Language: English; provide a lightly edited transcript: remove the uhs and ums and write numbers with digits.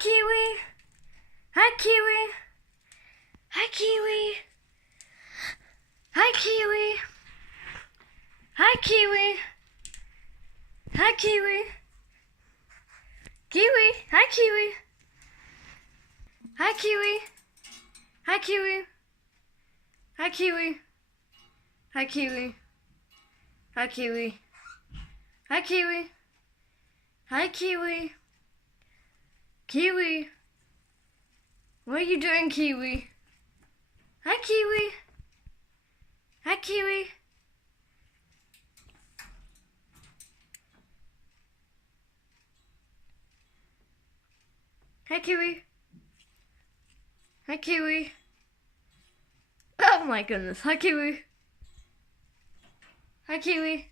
Kiwi. Hi, Kiwi. Hi, Kiwi. Hi, Kiwi. Hi, Kiwi. Hi, Kiwi. Kiwi. Hi, Kiwi. Hi, Kiwi. Hi, Kiwi. Hi, Kiwi. Hi, Kiwi. Hi, Kiwi. Hi, Kiwi. Hi, Kiwi. Kiwi. What are you doing, Kiwi? Hi, Kiwi. Hi, Kiwi. Hi, Kiwi. Hi, Kiwi. Oh my goodness. Hi, Kiwi. Hi, Kiwi.